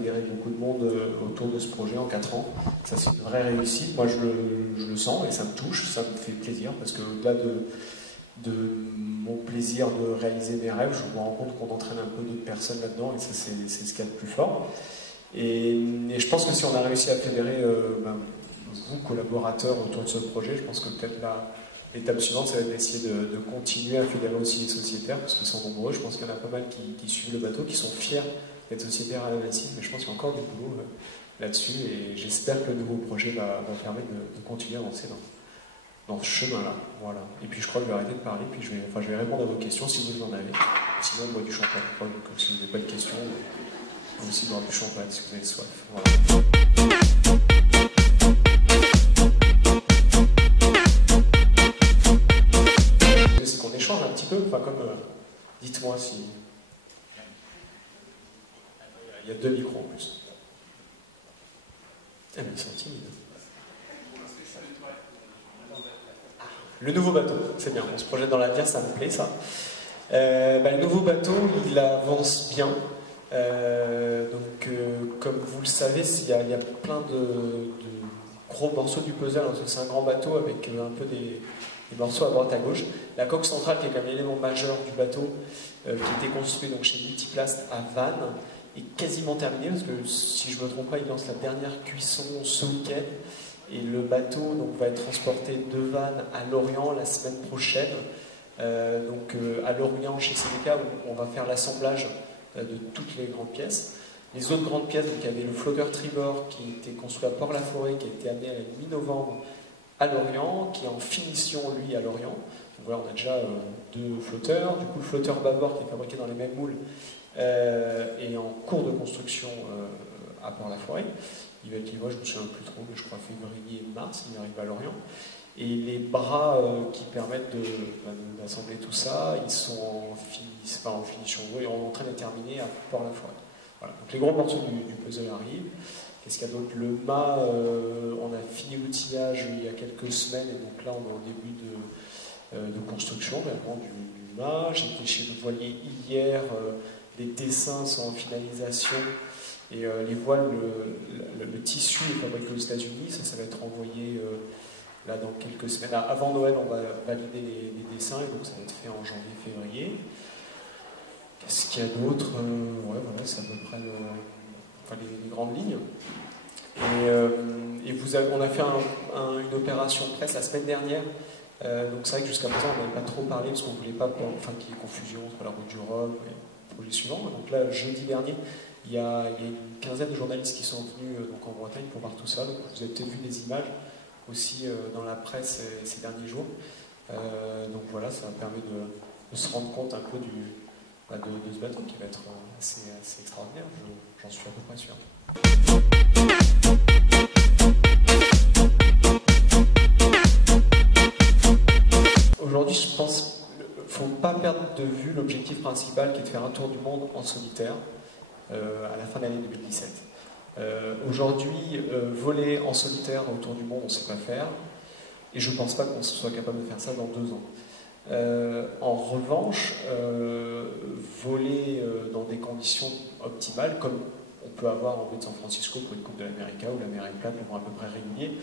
fédéré beaucoup de monde autour de ce projet en 4 ans. Ça, c'est une vraie réussite. Moi, je le sens et ça me touche, ça me fait plaisir parce qu'au-delà de mon plaisir de réaliser mes rêves, je me rends compte qu'on entraîne un peu d'autres personnes là-dedans et ça, c'est ce qu'il y a de plus fort. Et je pense que si on a réussi à fédérer vous, collaborateurs, autour de ce projet, je pense que peut-être l'étape suivante, ça va être d'essayer de continuer à fédérer aussi les sociétaires, parce qu'ils sont nombreux. Je pense qu'il y en a pas mal qui suivent le bateau, qui sont fiers d'être sociétaires à la Massif, mais je pense qu'il y a encore du boulot là-dessus, et j'espère que le nouveau projet va permettre de continuer à avancer dans ce chemin-là. Voilà. Et puis je crois que je vais arrêter de parler, puis je vais répondre à vos questions si vous en avez. Sinon, on boit du champagne. Donc, si vous n'avez pas de questions, on peut aussi boire du champagne si vous avez soif. Voilà. C'est qu'on échange un petit peu, enfin comme dites-moi si. Il y a 2 micros en plus. Ah, mais ils sont timides. Le nouveau bateau, c'est bien, on se projette dans l'avenir, ça me plaît ça. Le nouveau bateau, il avance bien. Comme vous le savez, il y a plein de gros morceaux du puzzle. C'est un grand bateau avec un peu des morceaux à droite à gauche. La coque centrale, qui est comme l'élément majeur du bateau, qui était construit donc, chez Multiplast à Vannes, est quasiment terminé, parce que si je ne me trompe pas, il lance la dernière cuisson ce week-end. Et le bateau va être transporté de Vannes à Lorient la semaine prochaine. À Lorient, chez CDK, où on va faire l'assemblage de toutes les grandes pièces. Les autres grandes pièces, donc il y avait le flogger tribord qui était construit à Port-la-Forêt, qui a été amené à la mi-novembre à Lorient, qui est en finition, lui, à Lorient. Donc voilà, on a déjà 2 flotteurs. Du coup, le flotteur bâbord, qui est fabriqué dans les mêmes moules, est en cours de construction à Port-la-Forêt. Il va être livré, je ne me souviens plus trop, mais je crois février et mars, il arrive à Lorient. Et les bras qui permettent d'assembler tout ça, ils sont en finition, en train de terminer à Port-la-Forêt. Voilà. Donc les gros morceaux du puzzle arrivent. Qu'est-ce qu'il y a d'autre? Le mât, on a fini l'outillage il y a quelques semaines, et donc là on est en début de construction vraiment du mât. J'étais chez le voilier hier, les dessins sont en finalisation. Et les voiles, le tissu est fabriqué aux États-Unis, ça va être envoyé là dans quelques semaines. Avant Noël, on va valider les dessins, et donc ça va être fait en janvier-février. Qu'est-ce qu'il y a d'autre? Ouais, voilà, c'est à peu près les grandes lignes. Et on a fait une opération presse la semaine dernière. Donc c'est vrai que jusqu'à présent, on n'avait pas trop parlé, parce qu'on ne voulait pas qu'il y ait confusion entre la route du Rhum et le projet suivant. Donc là, jeudi dernier, il y a une quinzaine de journalistes qui sont venus en Bretagne pour voir tout ça. Donc vous avez peut-être vu des images aussi dans la presse ces derniers jours. Donc voilà, ça permet de se rendre compte un peu de ce bateau qui va être assez extraordinaire, j'en suis à peu près sûr. Aujourd'hui, je pense qu'il ne faut pas perdre de vue l'objectif principal qui est de faire un tour du monde en solitaire à la fin de l'année 2017. Aujourd'hui, voler en solitaire autour du monde, on ne sait pas faire, et je ne pense pas qu'on soit capable de faire ça dans 2 ans. En revanche, voler dans des conditions optimales, comme on peut avoir en baie de San Francisco pour une Coupe de l'América, où la mer est plate, le vent à peu près régulier,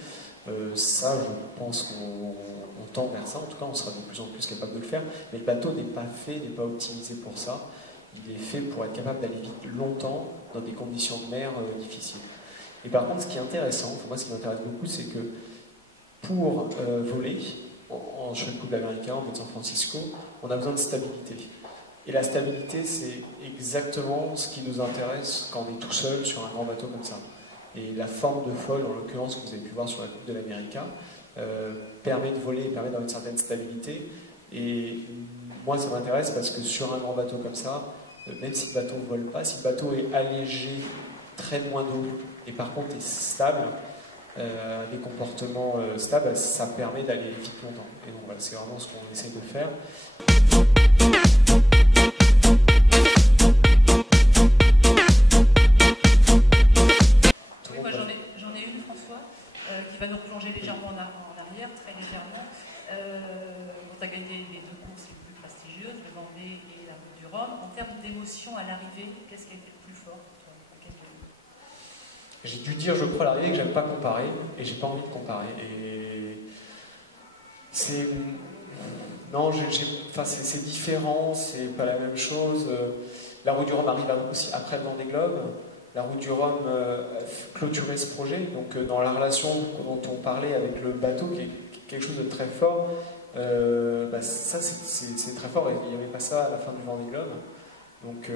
ça, je pense qu'on tend vers ça. En tout cas, on sera de plus en plus capable de le faire, mais le bateau n'est pas fait, n'est pas optimisé pour ça. Il est fait pour être capable d'aller vite longtemps dans des conditions de mer difficiles. Et par contre, ce qui est intéressant, pour moi ce qui m'intéresse beaucoup, c'est que pour voler sur une Coupe d'Amérique, en baie de San Francisco, on a besoin de stabilité. Et la stabilité, c'est exactement ce qui nous intéresse quand on est tout seul sur un grand bateau comme ça. Et la forme de foil, en l'occurrence, que vous avez pu voir sur la Coupe de l'Amérique, permet de voler, permet d'avoir une certaine stabilité. Et moi, ça m'intéresse parce que sur un grand bateau comme ça, même si le bateau ne vole pas, si le bateau est allégé, traîne moins d'eau, et par contre est stable, des comportements stables, ça permet d'aller vite longtemps. Et donc voilà, c'est vraiment ce qu'on essaie de faire. Oui, moi j'en ai une, François, qui va nous replonger légèrement en arrière, très légèrement. On a gagné les 2 courses les plus prestigieuses, le Vendée et la Route du Rhum. En termes d'émotion à l'arrivée, qu'est-ce qui a été le plus fort pour toi? j'ai dû dire je crois à l'arrivée que j'aime pas comparer, et j'ai pas envie de comparer. Et c'est... Non, enfin, c'est différent, c'est pas la même chose. La Route du Rhum arrive aussi après le Vendée Globe. La Route du Rhum clôturait ce projet, donc dans la relation dont on parlait avec le bateau, qui est quelque chose de très fort, ça c'est très fort, et il n'y avait pas ça à la fin du Vendée Globe. Donc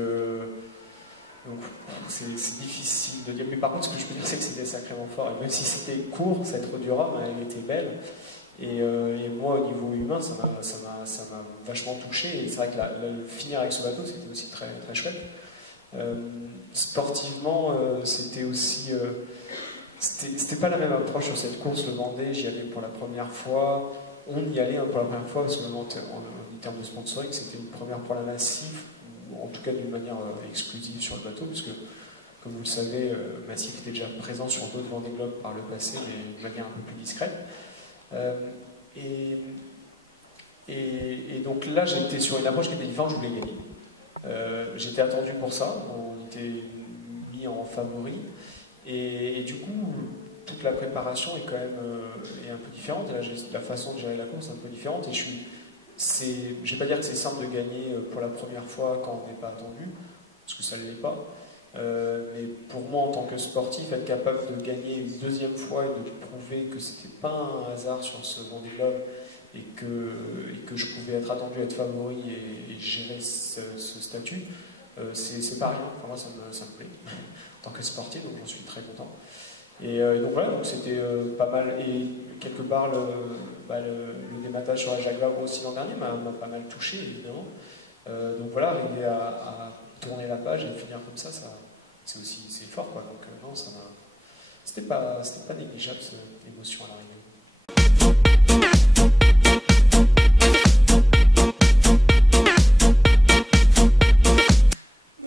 c'est difficile de dire. Mais par contre, ce que je peux dire, c'est que c'était sacrément fort. Et même si c'était court, cette Route du Rhum, elle était belle. Et moi, au niveau humain, ça m'a vachement touché. Et c'est vrai que finir avec ce bateau, c'était aussi très, très chouette. Sportivement, c'était aussi... c'était pas la même approche sur cette course, le Vendée. J'y allais pour la première fois. On y allait pour la première fois, parce que en termes de sponsoring, c'était une première pour la Massif, ou en tout cas d'une manière exclusive sur le bateau, parce que, comme vous le savez, Massif était déjà présent sur d'autres Vendée Globe par le passé, mais de manière un peu plus discrète. Et donc là, j'étais sur une approche qui était différente, je voulais gagner. J'étais attendu pour ça, on était mis en favori, et du coup, toute la préparation est quand même est un peu différente, et là, la façon de gérer la course est un peu différente, et je vais pas dire que c'est simple de gagner pour la première fois quand on n'est pas attendu, parce que ça ne l'est pas. Mais pour moi, en tant que sportif, être capable de gagner une deuxième fois et de prouver que c'était pas un hasard sur ce Vendée Globe et que je pouvais être attendu, être favori et gérer ce statut, c'est pas rien. Enfin, moi, ça me plaît en tant que sportif, donc j'en suis très content. Et donc voilà, donc c'était pas mal. Et quelque part, le dématage sur la Jaguar aussi l'an dernier m'a pas mal touché, évidemment. Donc voilà, arriver à tourner la page et finir comme ça, c'est fort, quoi. Donc non, c'était pas négligeable, cette émotion à l'arrivée.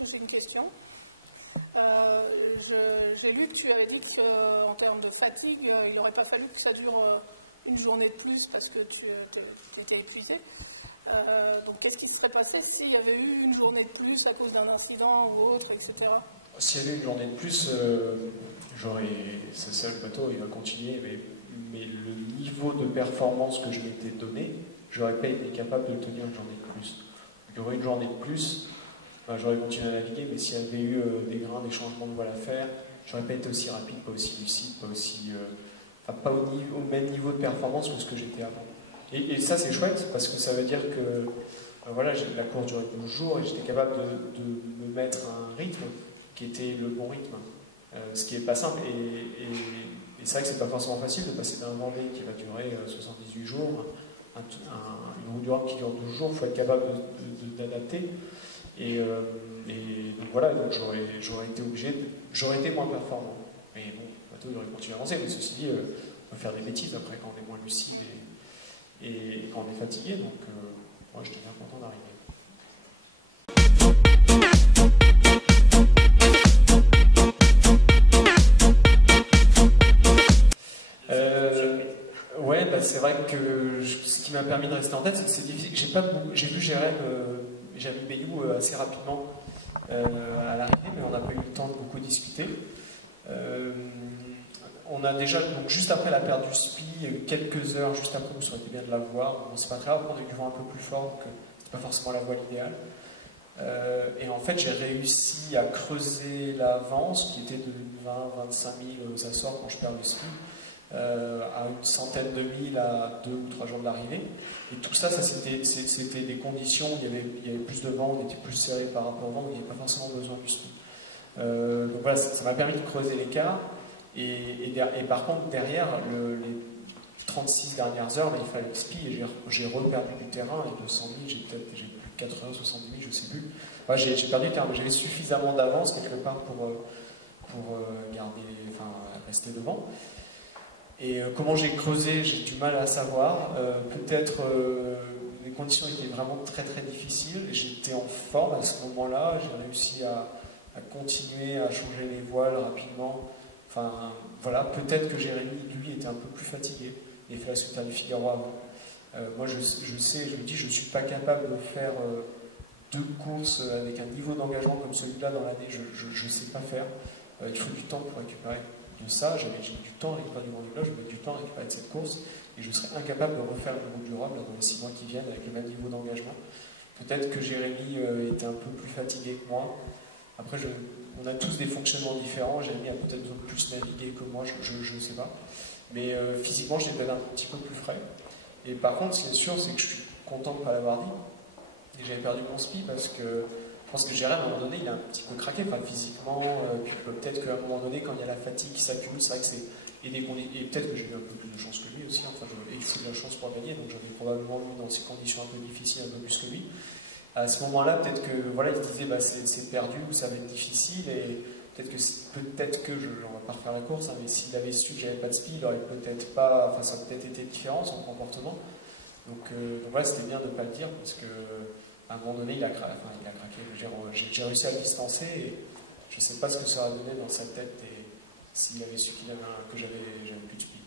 J'ai une question. J'ai lu que tu avais dit qu'en termes de fatigue, il n'aurait pas fallu que ça dure une journée de plus parce que tu étais épuisé. Donc qu'est-ce qui se serait passé s'il y avait eu une journée de plus à cause d'un incident ou autre, etc. S'il y avait une journée de plus, c'est ça, le bateau, il va continuer, mais le niveau de performance que je m'étais donné, j'aurais pas été capable de le tenir une journée de plus. Il y aurait une journée de plus, j'aurais continué à naviguer, mais s'il y avait eu des grains, des changements de voile à faire, j'aurais pas été aussi rapide, pas aussi lucide, pas au même niveau de performance que ce que j'étais avant. Et ça, c'est chouette, parce que ça veut dire que voilà, la course durait 12 jours et j'étais capable de me mettre un rythme qui était le bon rythme, ce qui n'est pas simple. Et c'est vrai que c'est pas forcément facile de passer d'un Vendée qui va durer 78 jours, une Route du Rhum qui dure 12 jours, il faut être capable d'adapter. Et donc voilà, donc j'aurais été obligé, j'aurais été moins performant. Mais bon, le bateau aurait continué à avancer, mais ceci dit, on va faire des bêtises après quand on est moins lucide et quand on est fatigué, donc moi j'étais bien content d'arriver. Ouais, c'est vrai que ce qui m'a permis de rester en tête, c'est que c'est difficile. J'ai vu Jérém Bayou assez rapidement à l'arrivée, mais on n'a pas eu le temps de beaucoup discuter. On a déjà, donc juste après la perte du SPI, quelques heures juste après, ça aurait été bien de la voir. Bon, c'est pas très grave, on a eu du vent un peu plus fort, donc c'est pas forcément la voile idéale. Et en fait, j'ai réussi à creuser l'avance, qui était de 20-25 000 Açores quand je perds le SPI, à une centaine de milles à 2 ou 3 jours de l'arrivée. Et tout ça, c'était des conditions où il y avait plus de vent, on était plus serré par rapport au vent, où il n'y avait pas forcément besoin du SPI. Donc voilà, ça m'a permis de creuser l'écart. Et par contre, derrière, les 36 dernières heures, il fallait le SPI et j'ai reperdu du terrain. Et de 100 000, j'ai plus de 80, 70 000, je ne sais plus. Ouais, j'ai perdu du terrain, mais j'avais suffisamment d'avance quelque part pour rester devant. Et comment j'ai creusé, j'ai du mal à savoir. Peut-être les conditions étaient vraiment très très difficiles. J'étais en forme à ce moment-là. J'ai réussi à continuer à changer les voiles rapidement. Enfin, voilà, peut-être que Jérémy, lui, était un peu plus fatigué. Il a fait la Solitaire du Figaro avant. Moi, je sais, je me dis, je ne suis pas capable de faire 2 courses avec un niveau d'engagement comme celui-là dans l'année. Je ne sais pas faire. il faut du temps pour récupérer de ça. J'ai du temps à récupérer du Vendée Globe, je vais mettre du temps à récupérer de cette course, et je serai incapable de refaire une route du Rhum dans les 6 mois qui viennent avec le même niveau d'engagement. Peut-être que Jérémy était un peu plus fatigué que moi. Après, on a tous des fonctionnements différents. Jérémy a peut-être besoin de plus naviguer que moi, je ne sais pas. Mais physiquement, je l'ai peut-être un petit peu plus frais. Et par contre, ce qui est sûr, c'est que je suis content de ne pas l'avoir dit. Et j'avais perdu mon spi parce que je pense que Jérémy, à un moment donné, il a un petit peu craqué, enfin, physiquement. Puis peut-être qu'à un moment donné, quand il y a la fatigue qui s'accumule, c'est vrai que c'est. Et peut-être que j'ai eu un peu plus de chance que lui aussi. Enfin, il faut de la chance pour gagner, donc j'en ai probablement eu dans ces conditions un peu difficiles, un peu plus que lui. À ce moment-là, peut-être que voilà, il se disait bah, c'est perdu ou ça va être difficile, et peut-être que on va pas refaire la course, hein, mais s'il avait su que j'avais pas de spi, il aurait peut-être pas, enfin ça aurait peut-être été différent son comportement. Donc voilà, c'était bien de ne pas le dire parce que à un moment donné, il a craqué. J'ai réussi à le distancer et je sais pas ce que ça aurait donné dans sa tête et s'il avait su qu'il avait que j'avais plus de spi.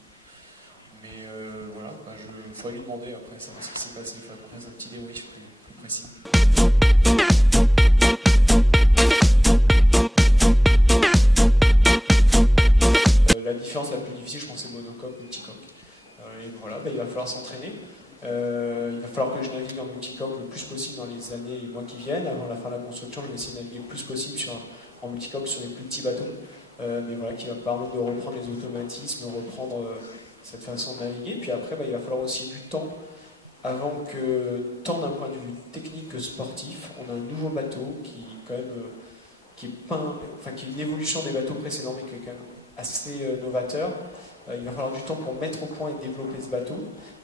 Mais voilà, bah, il faudrait lui demander après savoir ce qui s'est passé, il faudrait qu'on fasse un petit débrief plus précis. La différence la plus difficile, je pense, c'est monocoque, multicoque. Et voilà, bah, il va falloir s'entraîner. Il va falloir que je navigue en multicoque le plus possible dans les années et les mois qui viennent. Avant la fin de la construction, je vais essayer de naviguer le plus possible en multicoque sur les plus petits bateaux. Mais voilà, qui va permettre de reprendre les automatismes, de reprendre cette façon de naviguer. Puis après, bah, il va falloir aussi du temps avant que, tant d'un point de vue technique que sportif, on a un nouveau bateau qui quand même qui est une évolution des bateaux précédents, mais qui est quand même assez novateur. Il va falloir du temps pour mettre au point et développer ce bateau.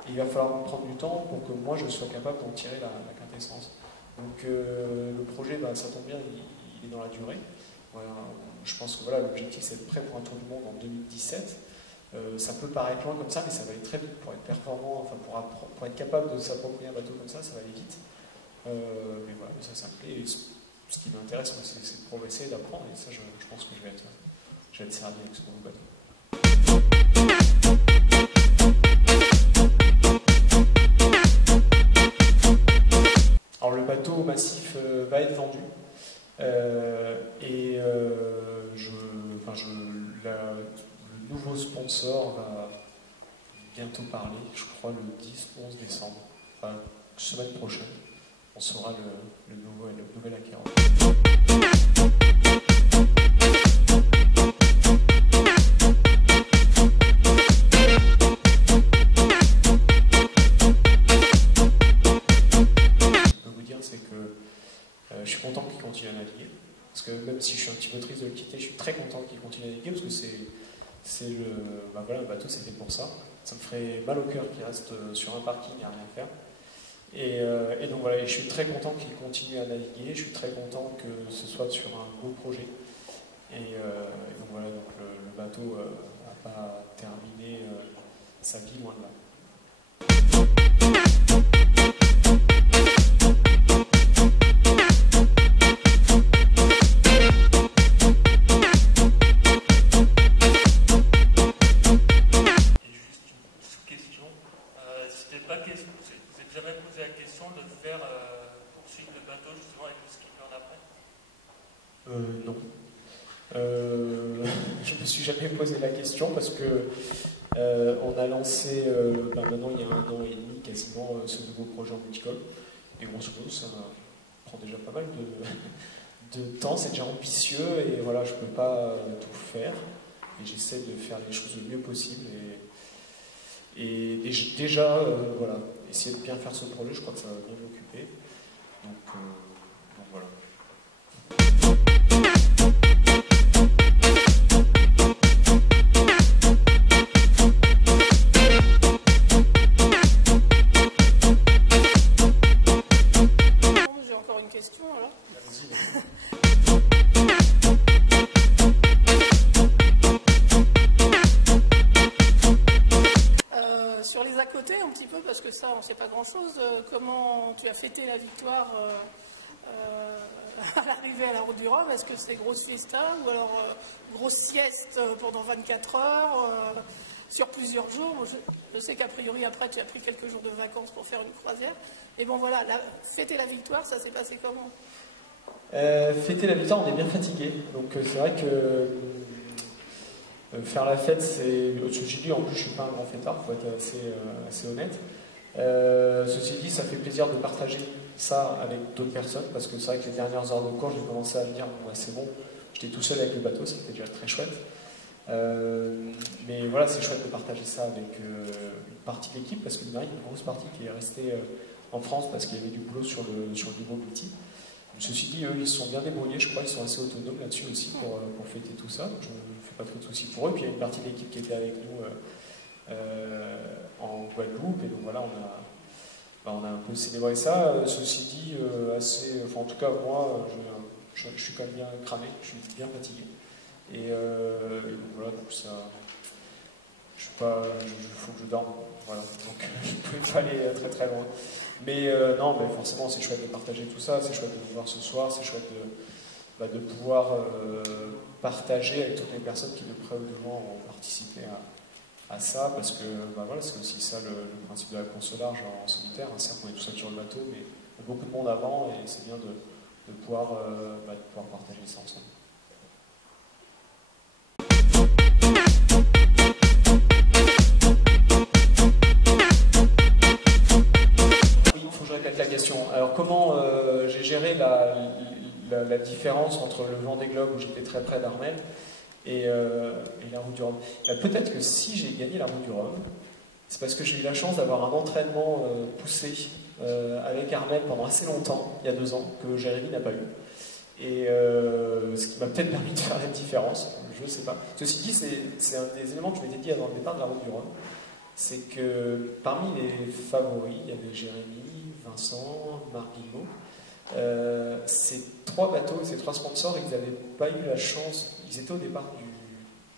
Et il va falloir prendre du temps pour que moi je sois capable d'en tirer la quintessence. Donc le projet, bah, ça tombe bien, il est dans la durée. Voilà, je pense que voilà, l'objectif c'est d'être prêt pour un tour du monde en 2017. Ça peut paraître loin comme ça, mais ça va aller très vite pour être performant, enfin pour être capable de s'approprier un bateau comme ça va aller vite. Mais voilà, ça me plaît. Et ce qui m'intéresse, c'est de progresser, d'apprendre, et ça je pense que je vais être servi avec ce nouveau bateau. Alors le bateau massif va être vendu et le nouveau sponsor va bientôt parler, je crois le 10-11 décembre, enfin semaine prochaine, on saura le nouvel acquéreur. Je suis content qu'il continue à naviguer, parce que même si je suis un petit peu triste de le quitter, je suis très content qu'il continue à naviguer, parce que voilà, le bateau c'était pour ça. Ça me ferait mal au cœur qu'il reste sur un parking à rien faire. Et donc voilà, et je suis très content qu'il continue à naviguer, je suis très content que ce soit sur un beau projet. Et donc voilà, donc le bateau n'a pas terminé sa vie loin de là. Non. Je me suis jamais posé la question parce que on a lancé maintenant il y a 1 an et demi quasiment ce nouveau projet en multicoque, et grosso modo ça prend déjà pas mal de temps, c'est déjà ambitieux et voilà, je peux pas tout faire et j'essaie de faire les choses le mieux possible et déjà voilà, essayer de bien faire ce projet, je crois que ça va bien m'occuper, donc voilà. J'ai encore une question alors. Sur les à côté un petit peu, parce que ça on ne sait pas grand chose, comment tu as fêté la victoire à l'arrivée à la route du Rhum? Est-ce que c'est grosse fiesta ou alors grosse sieste pendant 24 heures sur plusieurs jours? Je sais qu'a priori après tu as pris quelques jours de vacances pour faire une croisière. Et bon voilà, fêter la victoire, ça s'est passé comment? Fêter la victoire, on est bien fatigué. Donc c'est vrai que faire la fête, c'est... Ceci dit, en plus, je suis pas un grand fêtard, il faut être assez honnête. Ceci dit, ça fait plaisir de partager ça avec d'autres personnes, parce que c'est vrai que les dernières heures de cours, j'ai commencé à me dire, bon, c'est bon, j'étais tout seul avec le bateau, ce qui était déjà très chouette. Mais voilà, c'est chouette de partager ça avec une partie de l'équipe, parce qu'il y a une grosse partie qui est restée en France, parce qu'il y avait du boulot sur le niveau multi. Ceci dit, eux, ils se sont bien débrouillés, je crois, ils sont assez autonomes là-dessus aussi pour fêter tout ça. Je ne fais pas trop de soucis pour eux. Puis il y a une partie de l'équipe qui était avec nous en Guadeloupe, et donc voilà, on a un peu célébré ça. Ceci dit, enfin, en tout cas, moi, je suis quand même bien cramé, je suis bien fatigué. Et donc voilà, donc ça, faut que je dorme, voilà, donc je ne pouvais pas aller très très loin. Mais non, mais forcément, c'est chouette de partager tout ça, c'est chouette de vous voir ce soir, c'est chouette de pouvoir partager avec toutes les personnes qui de près ou de loin ont participé à ça, parce que voilà, c'est aussi ça le principe de la course au large en solitaire. Hein. Certes, on est tout seul sur le bateau, mais il y a beaucoup de monde avant, et c'est bien de pouvoir partager ça ensemble. La question. Alors comment j'ai géré la différence entre le Vendée Globe où j'étais très près d'Armel et la Route du Rhum. Peut-être que si j'ai gagné la Route du Rhum, c'est parce que j'ai eu la chance d'avoir un entraînement poussé avec Armel pendant assez longtemps, il y a 2 ans, que Jérémy n'a pas eu. Et ce qui m'a peut-être permis de faire la différence, je ne sais pas. Ceci dit, c'est un des éléments que je m'étais dit avant le départ de la Route du Rhum, c'est que parmi les favoris, il y avait Jérémy, Vincent, Marc Guillemot. Ces 3 bateaux, ces 3 sponsors, ils n'avaient pas eu la chance, ils étaient au départ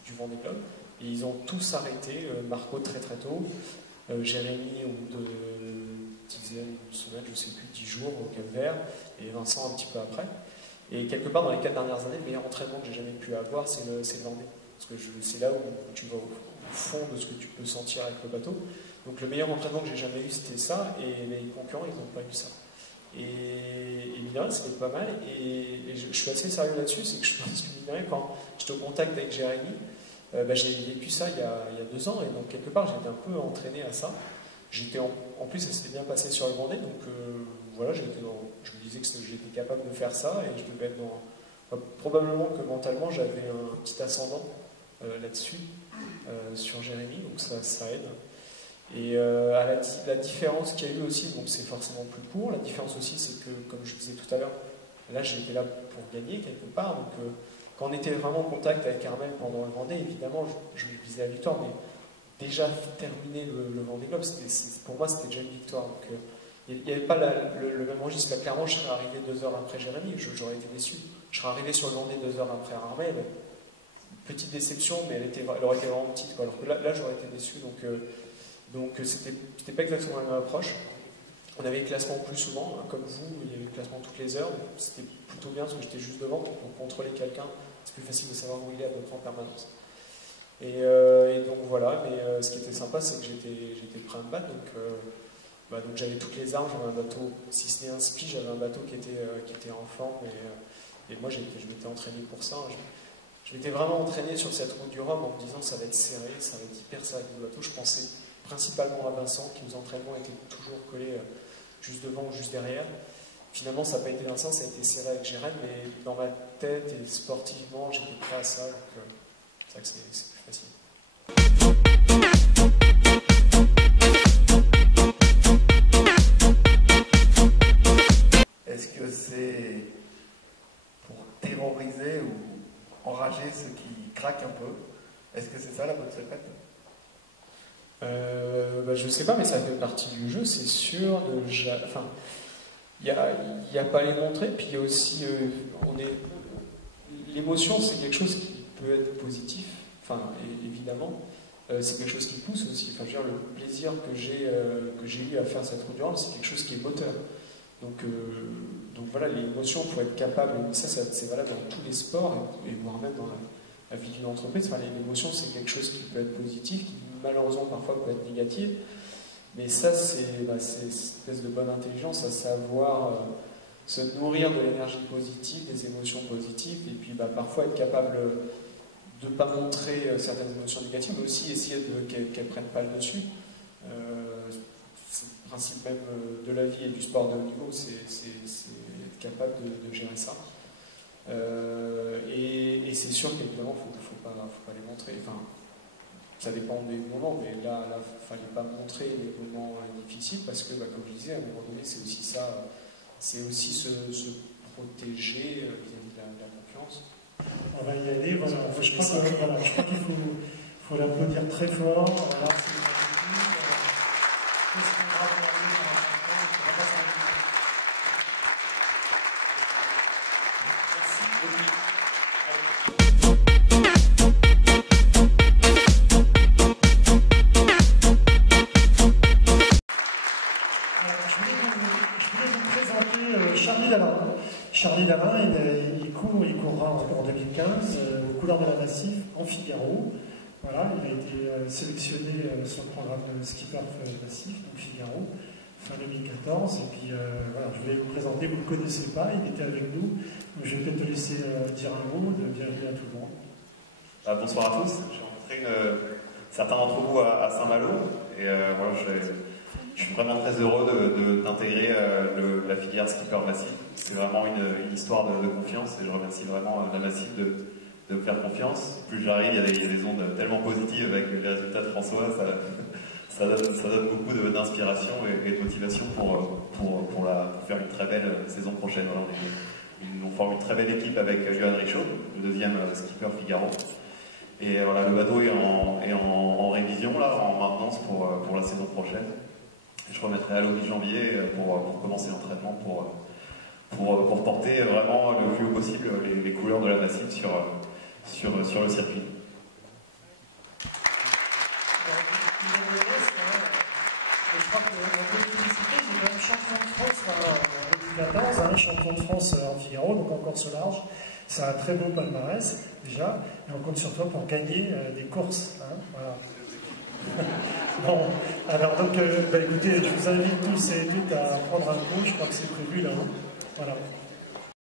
du Vendée Globe, et ils ont tous arrêté, Marco très très tôt, Jérémy au bout de dizaine, une semaine, je ne sais plus, 10 jours au Cap-Vert, et Vincent un petit peu après. Et quelque part dans les 4 dernières années, le meilleur entraînement que j'ai jamais pu avoir, c'est le Vendée. Parce que c'est là où tu vas au fond de ce que tu peux sentir avec le bateau. Donc le meilleur entraînement que j'ai jamais eu, c'était ça, et les concurrents, ils n'ont pas eu ça. Et évidemment, c'était pas mal, et je suis assez sérieux là-dessus, c'est que je pense que quand j'étais au contact avec Jérémy, j'ai vécu ça il y a 2 ans, et donc quelque part, j'étais un peu entraîné à ça. En plus, ça s'était bien passé sur le Vendée, donc voilà, je me disais que j'étais capable de faire ça, et je devais être probablement que mentalement, j'avais un petit ascendant là-dessus, sur Jérémy, donc ça aide. Et la différence qu'il y a eu aussi, donc c'est forcément plus court. La différence aussi, c'est que, comme je disais tout à l'heure, là j'étais là pour gagner quelque part. Donc quand on était vraiment en contact avec Armel pendant le Vendée, évidemment, je visais la victoire, mais déjà terminer le Vendée Globe, pour moi c'était déjà une victoire. Donc il n'y avait pas le même registre. Là, clairement, je serais arrivé 2 heures après Jérémy, j'aurais été déçu. Je serais arrivé sur le Vendée 2 heures après Armel. Petite déception, mais elle aurait été vraiment petite, quoi. Alors que là j'aurais été déçu. Donc c'était pas exactement la même approche. On avait le classement plus souvent, hein, comme vous, il y avait le classement toutes les heures. C'était plutôt bien parce que j'étais juste devant pour contrôler quelqu'un. C'est plus facile de savoir où il est à peu près en permanence. Et donc voilà, mais ce qui était sympa, c'est que j'étais prêt à me battre. Donc j'avais toutes les armes, j'avais un bateau, si ce n'est un spi, j'avais un bateau qui était en forme. Et moi je m'étais entraîné pour ça. Je m'étais vraiment entraîné sur cette route du Rhum en me disant ça va être serré, ça va être hyper serré avec le bateau. Je pensais principalement à Vincent qui aux entraînements était toujours collé juste devant ou juste derrière. Finalement ça n'a pas été Vincent, ça a été serré avec Jérémy, mais dans ma tête et sportivement j'étais prêt à ça, donc c'est vrai que c'est plus facile. Est-ce que c'est pour terroriser ou enrager ceux qui craquent un peu? Est-ce que c'est ça la bonne secrète? Je sais pas, mais ça fait partie du jeu, c'est sûr. Enfin, il n'y a pas à les montrer, puis il y a aussi, l'émotion, c'est quelque chose qui peut être positif. Enfin, évidemment, c'est quelque chose qui pousse aussi. Enfin, je veux dire, le plaisir que j'ai eu à faire cette route du Rhum, c'est quelque chose qui est moteur. Donc voilà, l'émotion, il faut être capable, et ça c'est valable dans tous les sports, et voire même dans la vie d'une entreprise. Enfin, l'émotion, c'est quelque chose qui peut être positif, qui malheureusement parfois peut être négatif. Mais ça, c'est une espèce de bonne intelligence à savoir se nourrir de l'énergie positive, des émotions positives, et puis parfois être capable de ne pas montrer certaines émotions négatives, mais aussi essayer qu'elles ne prennent pas le dessus. C'est le principe même de la vie et du sport de haut niveau, c'est être capable de gérer ça. Et c'est sûr qu'évidemment, il ne faut pas les montrer. Enfin, ça dépend des moments, mais là, il ne fallait pas montrer les moments difficiles, parce que, comme je disais, à un moment donné, c'est aussi ça, c'est aussi se protéger vis-à-vis de la confiance. On va y aller, voilà. Je crois qu'il faut l'applaudir très fort. Voilà, Charlie Darin, il courra en 2015 aux couleurs de la Massif en Figaro. Voilà, il a été sélectionné sur le programme de Skipper Massif, donc Figaro, fin 2014. Et puis voilà, je voulais vous présenter, vous ne le connaissez pas, il était avec nous. Je vais peut-être te laisser dire un mot, de bienvenue à tout le monde. Bonsoir à tous. J'ai rencontré certains d'entre vous à Saint-Malo. Et voilà, je suis vraiment très heureux d'intégrer la filière Skipper Massif. C'est vraiment une histoire de confiance et je remercie vraiment la Massif de me faire confiance. Plus j'arrive, il y a des ondes tellement positives avec les résultats de François, ça donne beaucoup d'inspiration et de motivation pour faire une très belle saison prochaine. Voilà, on forme une très belle équipe avec Johan Richaud, le deuxième skipper Figaro. Et voilà, le bateau est en révision, là, en maintenance pour la saison prochaine. Et je remettrai à l'eau mi-janvier pour commencer l'entraînement pour porter vraiment le plus haut possible les couleurs de la Massif sur le circuit. Je crois qu'on peut le féliciter, il est quand même champion de France en 2014, champion de France en Figaro, donc encore au large. C'est un très beau palmarès déjà, et on compte sur toi pour gagner des courses. Voilà. Bon, alors donc, écoutez, je vous invite tous et toutes à prendre un coup, je crois que c'est prévu là-haut. Voilà.